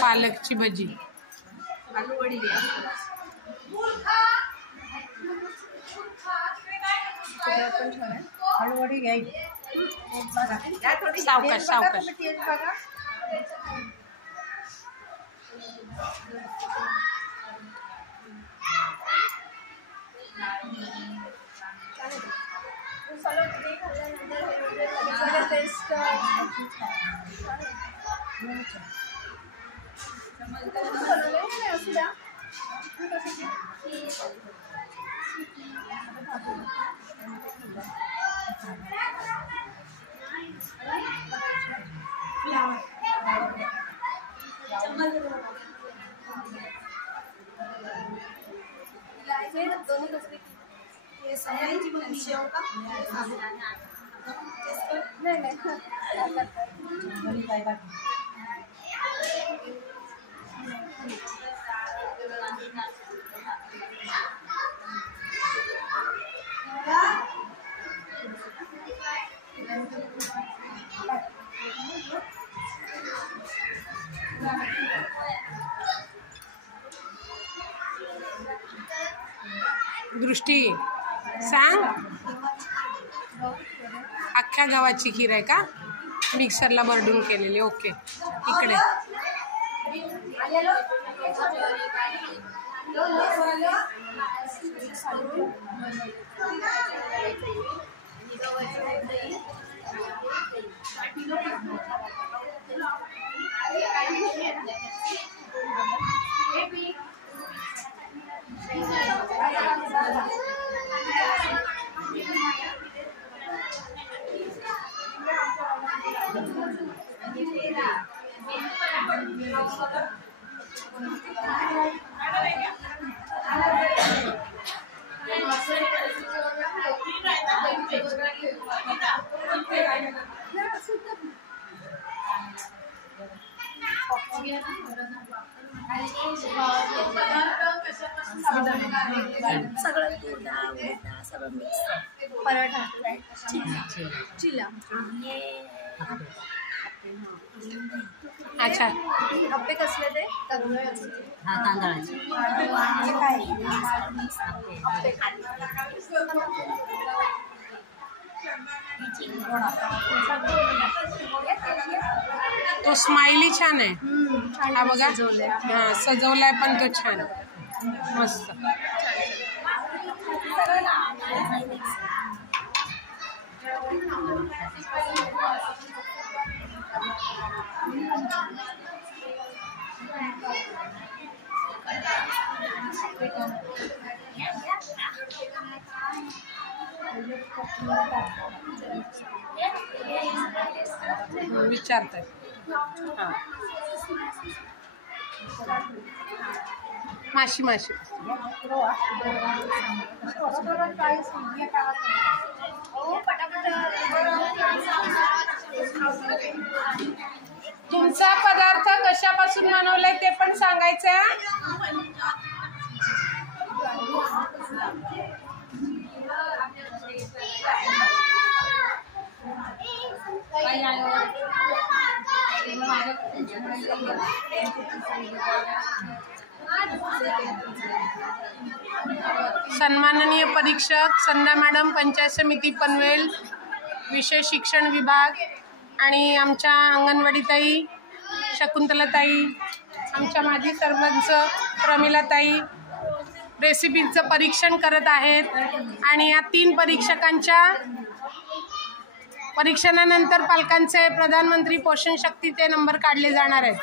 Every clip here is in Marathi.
पालकची भजी, आलू वडी, आलू वडी घ्यायची. सावकाश सावकाश. दृष्टी सांग, अख्ख्या गव्हाची खीर आहे का? मिक्सरला भरडून केलेली. ओके, इकडे सगळं सगळं मिक्स. पराठा, चिला. अच्छा, अप्पे कसले ते? तांदळाचे. तो स्माइली छान आहे. हा बघा, हा सजवलाय पण तो छान मस्त. विचारताय. हां, माशी माशी. तुमचा पदार्थ कशापासून बनवलाय ते पण सांगायचं. सन्माननीय परीक्षक संध्या मॅडम, पंचायत समिती पनवेल, विषय शिक्षण विभाग, आणि आमच्या अंगणवाडीताई शकुंतलाताई, आमच्या माजी सरपंच प्रमिलाताई रेसिपीचं परीक्षण करत आहेत. आणि या 3 परीक्षकांच्या परीक्षणानंतर पालकांचे प्रधानमंत्री पोषण शक्तीचे नंबर काढले जाणार आहेत.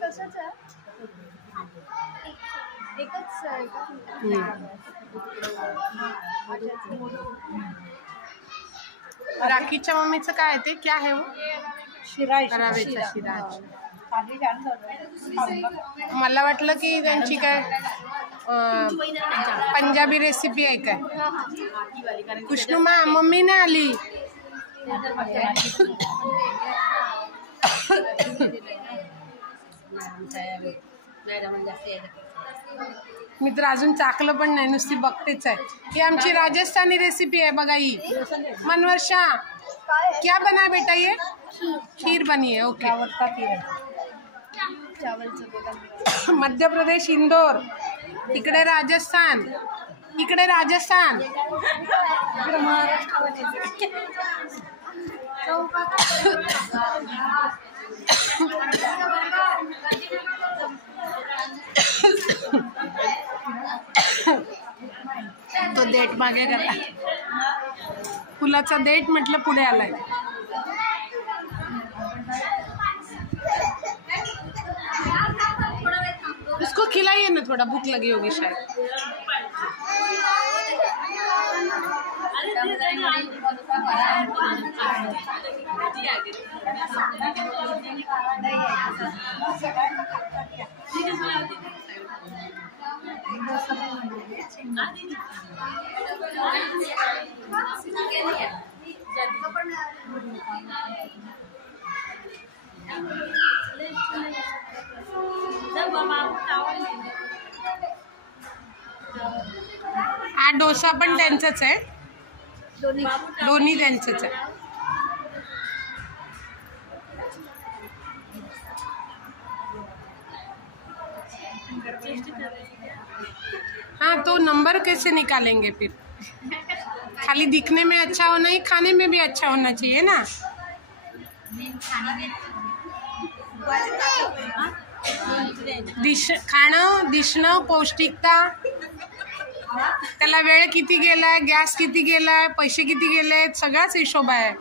कसंच आहे एकच आहे का? राखीच्या मम्मीचं काय आहे ते क्या है वो शिरा रव्याचा शिरा. मला वाटलं की त्यांची काय पंजाबी रेसिपी आहे काय. कुष्णुमा मम्मी नाही आली. मी तर अजून चाकलं पण नाही, नुसती बघतेच आहे. ही आमची राजस्थानी रेसिपी आहे बघा. ही मनवर्षा क्या बना बेटा ये खीर बनी है. ओके. मध्य प्रदेश इंदोर, इकडे राजस्थान, इकडे राजस्थान. तो देठ मागे गेला. फुलाचा देठ म्हटलं पुढे आलाय. उसको खिलाइए ना, थोड़ा भूख लगी होगी शायद. हा डोसा पण त्यांचाच आहे, दोन्ही त्यांचंच आहे. हाँ तो नंबर कैसे निकालेंगे फिर. खाली दिखने में अच्छा होना ही, खाने में भी अच्छा होना चाहिए ना. खाणं, दिसणं, पौष्टिकता, त्याला वेळ किती गेलाय, गॅस किती गेलाय, पैसे किती गेले, सगळाच हिशोब आहे.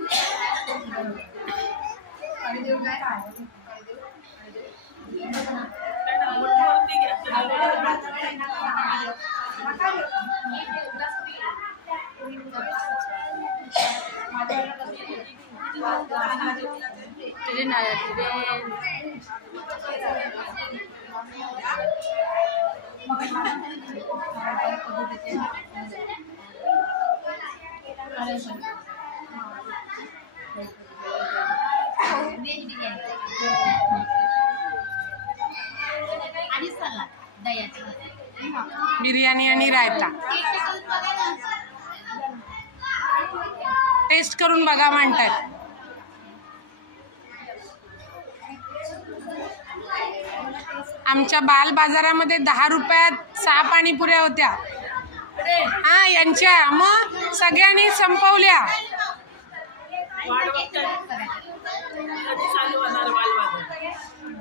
बिर्याणी आणि रायता टेस्ट करून बघा म्हणतात. आमच्या बाल बाजारामध्ये 10 रुपयात 6 पाणीपुऱ्या होत्या. हा यांच्या मग सगळ्यांनी संपवल्या.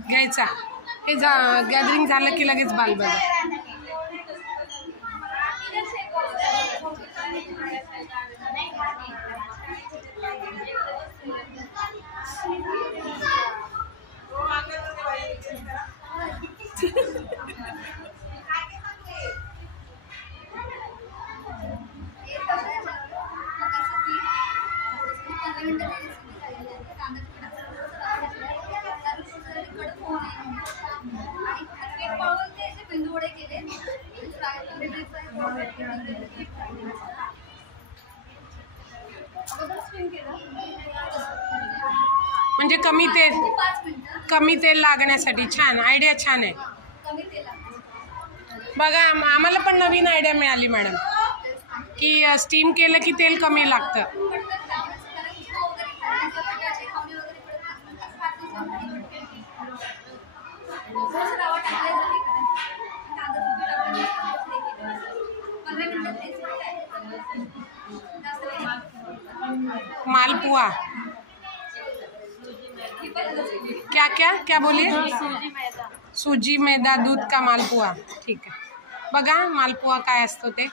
घ्यायचा हे गॅदरिंग झालं की लगेच बाल बाजार. म्हणजे कमी तेल लागण्यासाठी. छान आयडिया, छान आहे. बघा आम्हाला पण नवीन आयडिया मिळाली मॅडम की स्टीम केलं की तेल कमी लागतं. मालपुआ क्या क्या क्या बोलिए? सुजी मैदा दूध का मालपुआ. ठीक आहे. बघा मालपुआ काय असतो ते.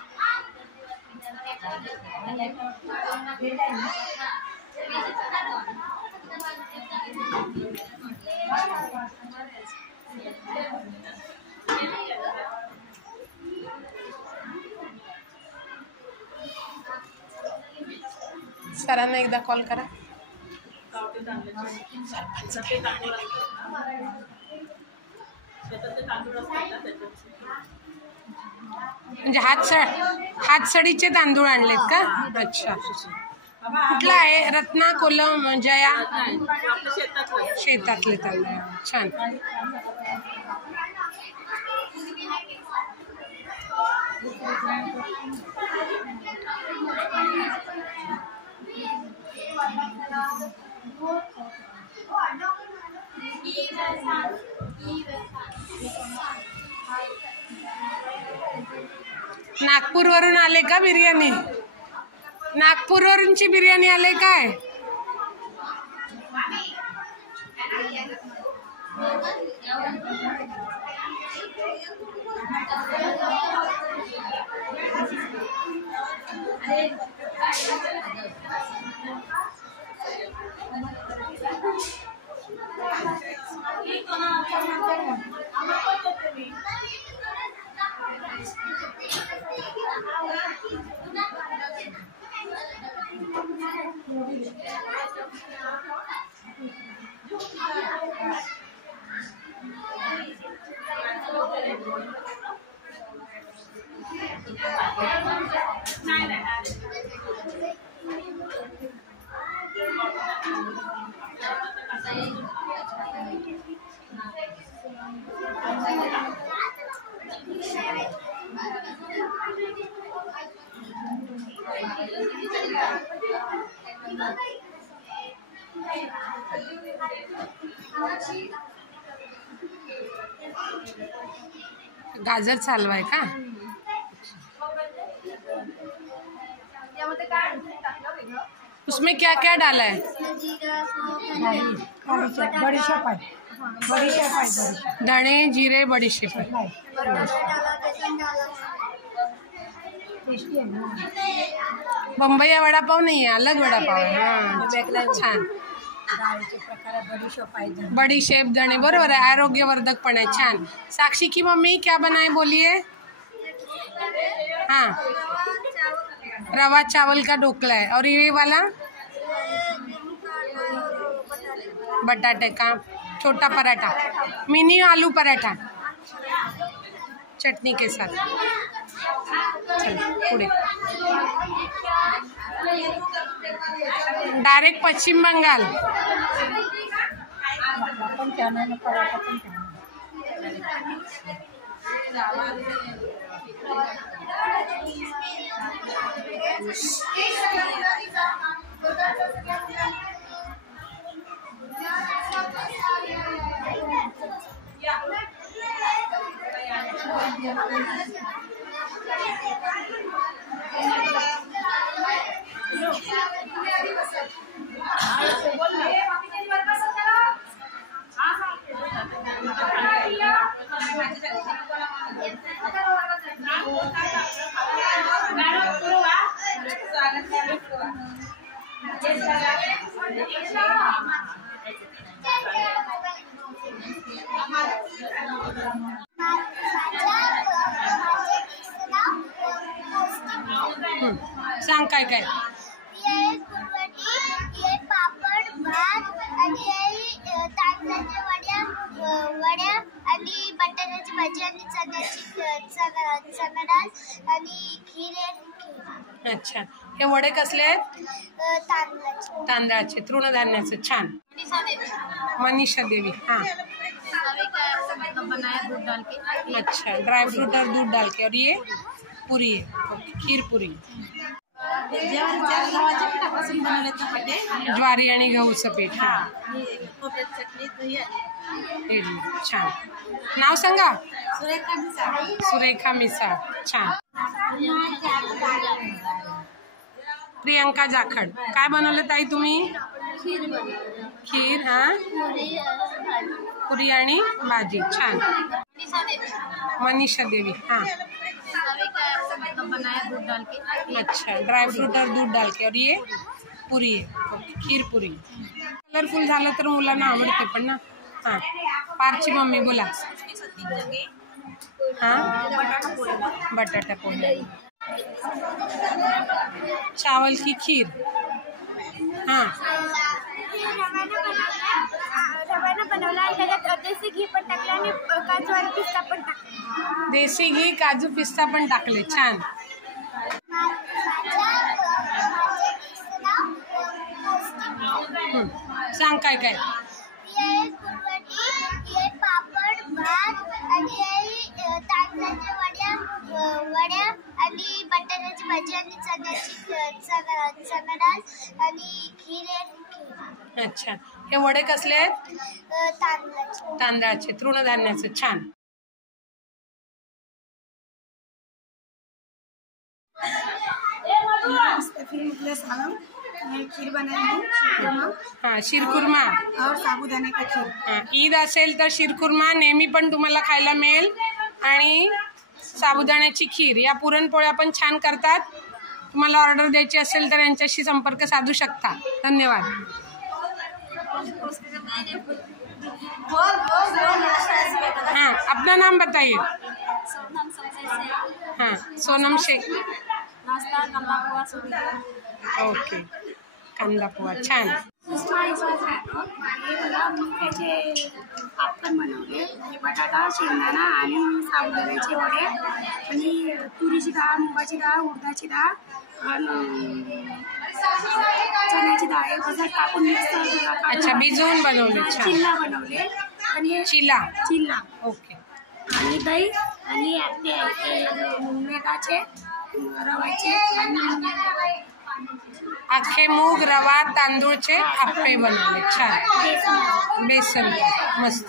सरांना एकदा कॉल करा. म्हणजे हातसडीचे तांदूळ आणलेत का? अच्छा. कुठला आहे? रत्ना, कोलम, जया? शेतातले तांदूळ. छान. नागपूरवरून आले का बिर्याणी? नागपूरवरूनची बिर्याणी आले काय? गाजर चालवाय का? उसमें क्या क्या डाला है? बडीशेप आहे. धणे, जिरे, बडीशेप. बंबई वडापाव नाही आहे, अलग वडापाव आहे. हा छान. बडीशेप, धणे, बरोबर आहे. आरोग्यवर्धक पण आहे. छान. साक्षी की मम्मी क्या बनाए बोलिए? हाँ, रवा चावल का ढोकला है. और ये वाला बटाटे का छोटा पराठा, मिनी आलू पराठा चटनी के साथ. पुढे डायरेक्ट पश्चिम बंगाल. सांग काय काय. पापड, भात आणि तांदळाच्या वड्या आणि बटाट्याची भाजी आणि चणा डाळ आणि खीर आहे. अच्छा. हे वडे कसले आहेत? तांदळाचे तृणधान्याचे. छान. मनीषा देवी. हाँ, अच्छा. ड्राई फ्रूट और दूध डाल के. और ये पुरी है, खीर पुरी. ज्वारी आणि गहूचं पीठ. छान. नाव सांगा. सुरेखा मिसाळ. छान. प्रियंका जाखड. काय बनवलं ताई तुम्ही? खीर, हाँ, पुरी आणि भाजी. छान. मनीषा देवी. हाँ, बनाया दूध डाल के. अच्छा, ड्राई फ्रूट और दूध डाल के. और ये पुरी आहे. ओके, खीर पुरी. कलरफुल झालं तर मुलांना आवडते पण ना. हां, पारची मम्मी बोला. हां, बटाटा पोहे, चावल की खीर. हां, रव्यानं बनवला आणि त्याच्यात देसी घी पण टाकलं आणि काजू आणि पिस्ता पण टाकले. देसी घी, काजू, पिस्ता पण टाकले. छान. सांग काय काय. पापड, भात आणि तांदळाच्या वड्या आणि बटाट्याची भाजी आणि चणा डाळ आणि खीर आहे. अच्छा, हे वडे कसले आहेत. तांदळाचे. तांदळाचे, तृणधान्याचे. छान. खीर बनाई. हां, शिरखुर्मा और साबुदाणे का खीर. हां, ईद असेल तर शिरखुर्मा नेहमी पण तुम्हाला खायला मिळेल आणि साबुदाण्याची खीर. या पुरणपोळ्या पण छान करतात. तुम्हाला ऑर्डर द्यायची असेल तर यांच्याशी संपर्क साधू शकता. धन्यवाद. हाँ, अपना नाम बताइए. हाँ, सोनम शेख. ओके, कांदा पोहा. छान. मक्याचे पापड बनवले आणि बटाटा, शेंगदाणा आणि साबुदाण्याचे वडे आणि तुरीची डाळ, मुगाची डाळ, उडदाची डाळ आणि चण्याची डाळ हे बघा टाकून मिक्स. अच्छा, भिजवून बनवले. छान. चिल्ला बनवले आणि चिला. चिल्ला ओके. आणि दही आणि मेदाचे रवाचे आणि अख्खे मूग, रवा, तांदूळचे आप्पे बनवले. छान. बेसन. मस्त.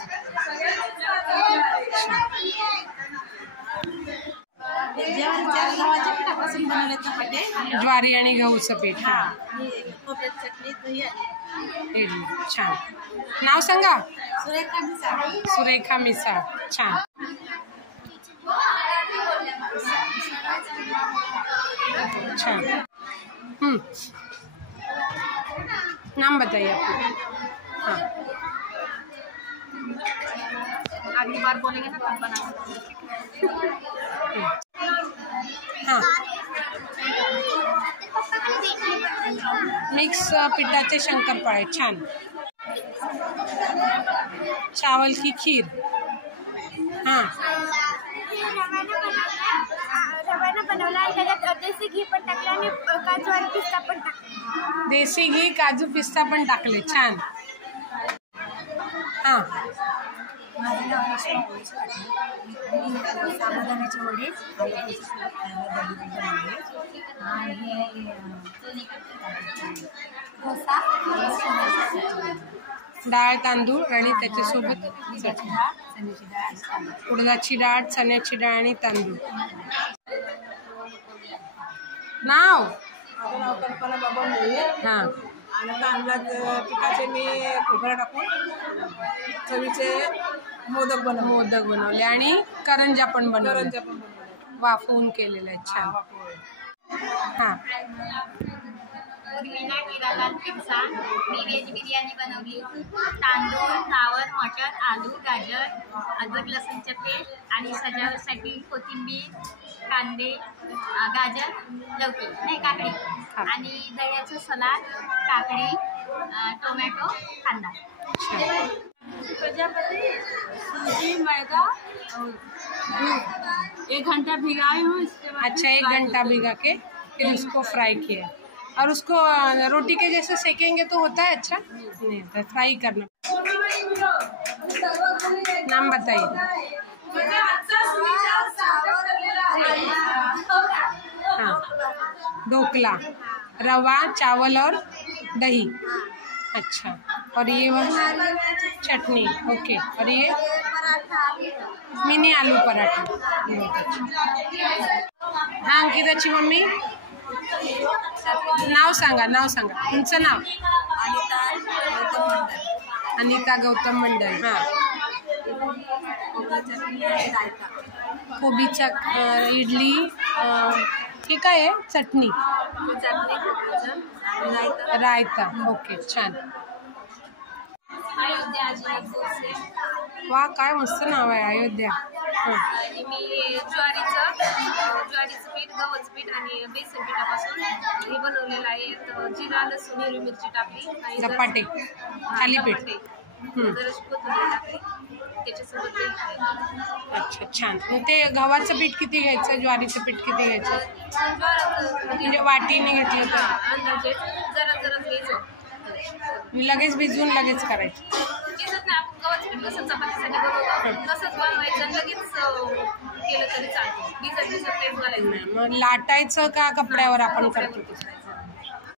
गव्हाच्या पिठापासून बनवले चपाटे. ज्वारी आणि गहूचं पीठ. हा, खोबऱ्याची चटणी, दही. इडली. छान. नाव सांगा. सुरेखा मिसळ. सुरेखा मिसळ. छान. छान. नाम बताइए आपको. हाँ, अगली बार बोलेंगे ना तब बना. हाँ, मिक्स पिठाचे शंकरपाळे. छान. चावल की खीर. हाँ, रव्यानं बनवला आणि त्याच्यात देसी घी पण टाकलं आणि काजू आणि पिस्ता पण टाकले. देसी घी, काजू, पिस्ता पण टाकले. छान. हां, साबुदाण्याचे वडे आणि डोसा, डाळ, तांदूळ आणि त्याच्यासोबत चटणी. उडदाची डाळ, चण्याची डाळ आणि तांदूळ. नाव. कल्पना बाबा मोये. हां, आणि तांदळात पिठाचे मी खोबरं टाकून चवीचे मोदक बनवले आणि करंजा पण बनवले. पण वाफवून केलेले आहेत. छान. हां, उर्मिला हिरालाल पिंसा. मी व्हेज बिर्याणी बनवली. तांदूळ, फ्लावर, मटर, आलू, गाजर, अद्रक लसूणचं पेस्ट आणि सजावटीसाठी कोथिंबीर, कांदे, गाजर, लौकी नाही काकडी आणि दह्याचं सलाड, काकडी, टोमॅटो, कांदा. प्रजापति सूजी, मैदा और दूध 1 घंटा भिगाई हूँ. इसके बाद अच्छा, 1 घंटा भिगा के फिर उसको फ्राई किया और उसको रोटी के जैसे सेकेंगे तो होता है. अच्छा नहीं होता, फ्राई करना. नाम बताइए. हाँ, ढोकला, रवा, चावल और दही. अच्छा, और ये चटनी. ओके. और ये मिनी आलू पराठा. हाँ, अंकिताची मम्मी. नाव सांगा. तुमचं नाव. अनिता गौतम मंडल. हां. कोबीच्या इडली. हे काय आहे? चटणी, रायता. ओके, छान. वा, काय मस्त नाव आहे, अयोध्या. आणि मी ज्वारीचं पीठ, गव्हाचं पीठ आणि बेसन पिठापासून हे बनवलेलं आहे. जिरा, लसूण, हिरवी मिरची टाकली आणि चपाटे, थालीपीठ. जराशी कोथिंबीर टाकली त्याच्यासोबत ते खायचं. अच्छा, छान. मग ते गव्हाचं पीठ किती घ्यायचं, ज्वारीचं पीठ किती घ्यायचं? म्हणजे वाटीने घेतलं तर अंदाजे जरा घ्यायचं. लगेच भिजवून लगेच करायचं. भिजत नाही, आपण गव्हाचं पीठ कसं चपातीसाठी बनवतो तसंच बनवायचं आणि लगेच केलं तरी चालतं. भिजत तेच घालायचं नाही. मग लाटायचं का कपड्यावर आपण करतो?